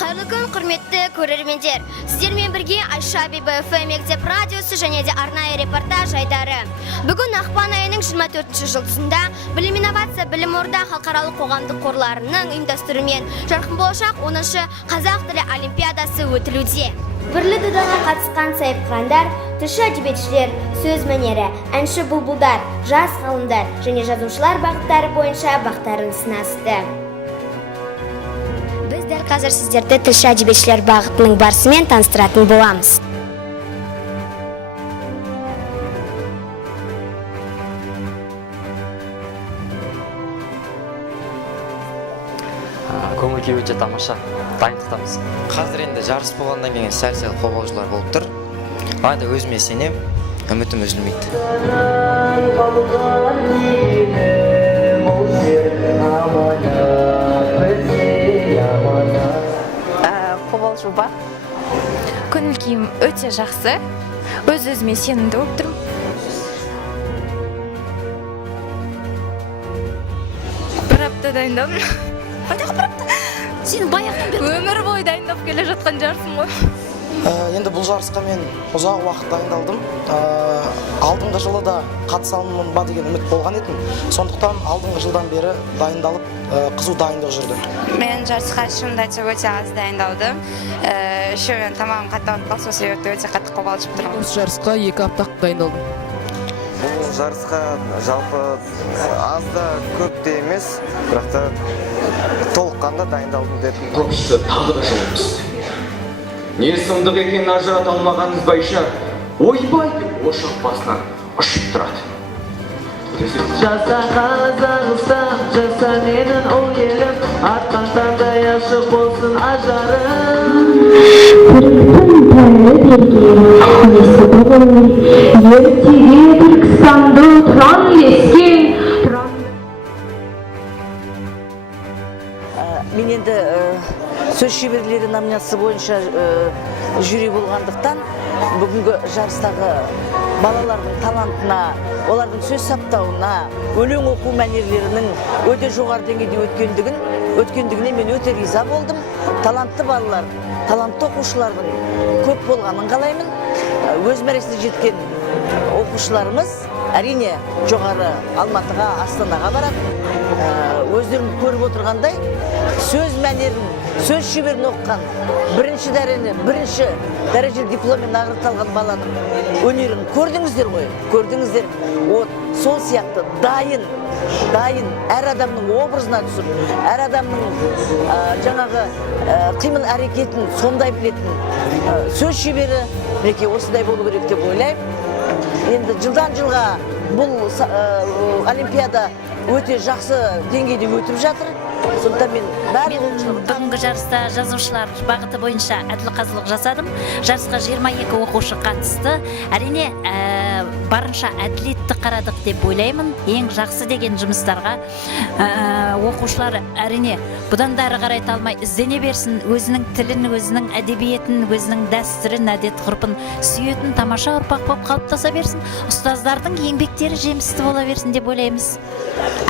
Қайырлы күн, құрметті көрермендер. Сіздермен бірге Айша Бибі ФМ мектеп радиосы және де арнайы репортаж айдары. Бүгін ақпан айының 24-ші жұлдызында Білім инновация білім орда халықаралық қоғамдық қорларының ұйымдастыруымен жарқын болашақ 10-шы қазақ тілі олимпиадасы өтілуде. Бірлі додаға қатысқан сайыпқандар, тілші әдебиетшілер, сөз мәнері, әнші бұлбұлдар, жас ғалымдар және жазушылар бағыттары бойынша бақтарын сынасты. Біз дәл қазір сіздерді тілші әдебиетшілер бағытының барысымен таныстыратын боламыз. Көңіл-күй өте тамаша, дайындықтамыз. Қазір енді жарыс болғаннан кейін сәл-сәл қобалжулар болып тұр. Алайда өзіме сенем, үмітім үзілмейді. Қобалжу бар. Көңіл-күйім өте жақсы. Өз-өзіме сенімді болып тұрмын. Бір апта дайындалдым. Қайдағы бір апта? Сен баяғыдан бері өмір бойы дайындап келе жатқан жарысың ғой. Енді бұл жарысқа мен ұзақ уақыт дайындалдым. Алдыңғы жылы да қатысамын ба деген үміт болған едім. Сондықтан алдыңғы жылдан бері дайындалып, қызу дайындық жүрді. Мен жарысқа шынымды айтсам өте аз дайындалдым. Үшеуін тамағым қатты ауырып қалды, сол себепті өте қатты қобалжып тұрмын. Осы жарысқа 2 апта дайындалдым. Бұл жарысқа жалпы аз да көп те емес, бірақ та толыққанда дайындалдым дедім. Көпшісі тағы да жауымыз. Не сұмдық екенін ажырата алмағаныңыз бойынша ойбай деп ошақ басынан ұшып тұрады. Жаса Қазақстан, жаса менің ол елім, артқан таңдай ашық болсын ажарым. Түріктің тәңі берген, несі болыр, ертеге Түркістанды тұран лескен. Мен енді сөз шеберлері номинациясы бойынша жюри болғандықтан бүгінгі жарыстағы балалардың талантына, олардың сөз саптауына, өлең оқу мәнерлерінің өте жоғары деңгейде өткендігіне мен өте риза болдым. Талантты балалар, талантты оқушылардың көп болғанын қалаймын. Өз мәресіне жеткен оқушыларымыз әрине жоғары Алматыға, Астанаға барады. Өздерін көріп отырғандай, сөз мәнерін, сөз шеберін оқыған, бірінші дәреже дипломмен наградталған баланың өнерін көрдіңіздер ғой, көрдіңіздер. Сол сияқты дайын, әр адамның образына түсіп, әр адамның жаңағы қимыл әрекетін сондай білетін сөз шебері мінекей осындай болу керек деп ойлаймын. Енді жылдан жылға бұл олимпиада өте жақсы деңгейде өтіп жатыр. Сондықтан мен бүгінгі жарыста жазушылар бағыты бойынша әділқазылық жасадым. Жарысқа 22 оқушы қатысты. Әрине, барынша әділетті қарадық деп ойлаймын. Ең жақсы деген жұмыстарға оқушылар әрине бұдан да ары қарай талмай іздене берсін, өзінің тілін, өзінің әдебиетін, өзінің дәстүрін, әдет-ғұрпын сүйетін тамаша ұрпақ болып қалыптаса берсін. Ұстаздардың еңбектері жемісті бола берсін деп ойлаймыз.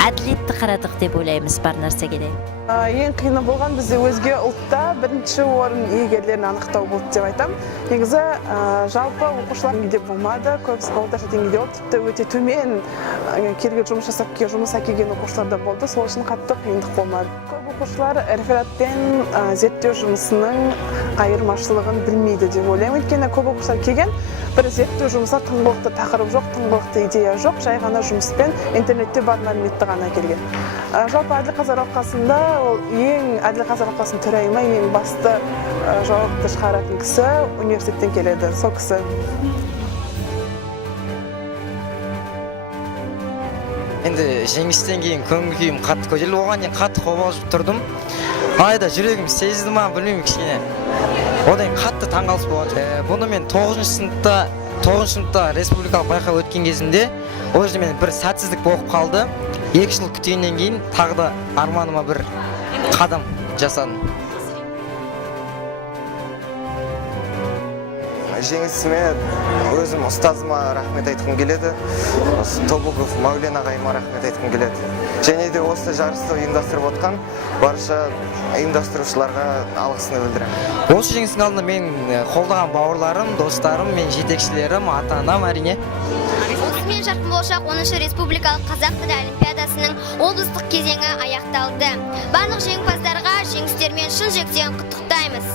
Әділетті қарадық деп ойлаймыз бар нәрсеге де. Ең қиыны болған бізде өзге ұлтта бірінші орын иегерлерін анықтау болды деп айтам. Негізі жалпы оқушылар деңгейде болмады, көбісі орташа деңгейде болды, тіпті өте төмен келген жұмыс әкелген оқушылар да болды, сол үшін қатты қиындық болмады. Көп оқушылар реферат пен зерттеу жұмысының айырмашылығын білмейді деп ойлаймын. Өйткені көп оқушылар келген, бір зерттеу жұмысы тыңғылықты тақырып жоқ, тыңғылықты идея жоқ, жай ғана жұмыспен интернетте бар мәліметті ғана келген. Жалпы Әділқазылық алқасында ең Әділқазылық алқасының төрайымы, ең басты жауапты шығаратын кісі университеттен келеді, сол кісі. Енді жеңістен кейін көңіл-күйім қатты көтеріліп, оған дейін қатты қобалжып тұрдым. Алайда жүрегім сезді ма, білмеймін, кішкене. Одан қатты таңғалыс болады. Бұны мен 9 сыныпта республикалық байқау өткен кезімде, ол жерде мен бір сәтсіздік болып қалды. 2 жыл күткеннен кейін тағы да арманыма бір қадам жасадым. Жеңісіме өзім ұстазыма рахмет айтқым келеді. Тобуков Мәулен ағайыма рахмет айтқым келеді. және де осы жарысты ұйымдастырып отқан барша ұйымдастырушыларға алғысымды білдіремін. Осы жеңістің алдында мен қолдаған бауырларым, достарым, мен жетекшілерім, ата-анам әрине. Осымен жарқын болашақ 10-шы республикалық қазақ тілі олимпиадасының облыстық кезеңі аяқталды. Барлық жеңімпаздарға жеңістермен шын жүректен құттықтаймыз.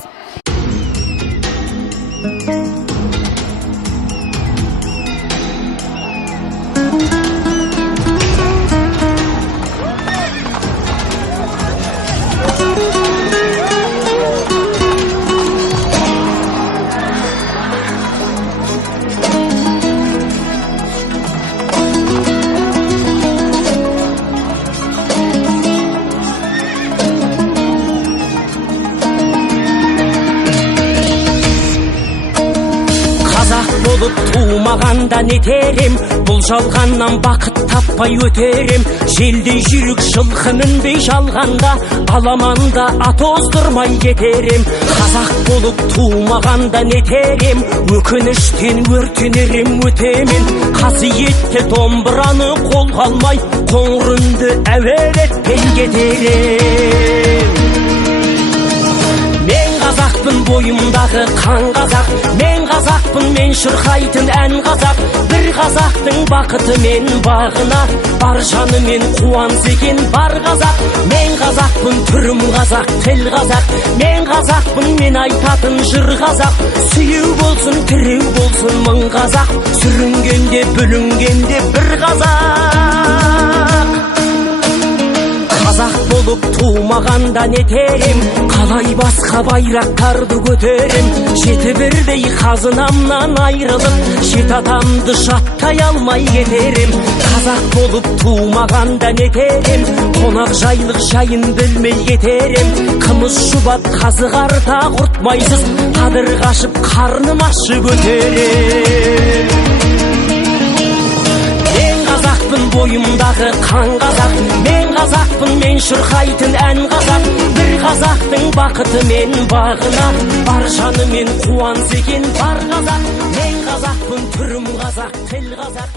Туымағанда нетерем, бұл жалғаннан бақыт таппай өтерем. Желдей жүрік жылқы мінбей жалғанда, аламанда ат оздырмай кетерем. Қазақ болып туымағанда нетерем, өкініштен өртенерем өтемен. Қасиетті домбыраны қолға алмай, қоңыр үнді әуелетпен кетерем. Мен қазақпын, бойымдағы қан қазақ, мен қазақпын, мен шырқайтын ән қазақ. Бір қазақтың бақыты мен бағына, бар жанымен қуанса екен бар қазақ. Мен қазақпын, түрім қазақ, тіл қазақ, мен қазақпын, мен айтатын жыр қазақ. Сүйеу болсын, тіреу болсын мың қазақ, сүрінгенде бүлінгенде бір қазақ. Қазақ болып туымағанда нетерем, қалай басқа байрақтарды көтерем. Жеті бірдей қазынамнан айрылып, жет атамды жаттай алмай кетерем. Қазақ болып туымағанда нетерем, қонақ жайлық жайын білмей кетерем. Қымыз шұбат қазы қарта құртмайсыз, қадыр қашып қарным ашып өтерем. Қазақпын, бойымдағы қан қазақ, мен қазақпын, мен шырқайтын ән қазақ. Бір қазақтың бақыты мен бағына, бар жанымен қуанса екен бар қазақ. Мен қазақпын, түрім қазақ, тіл қазақ,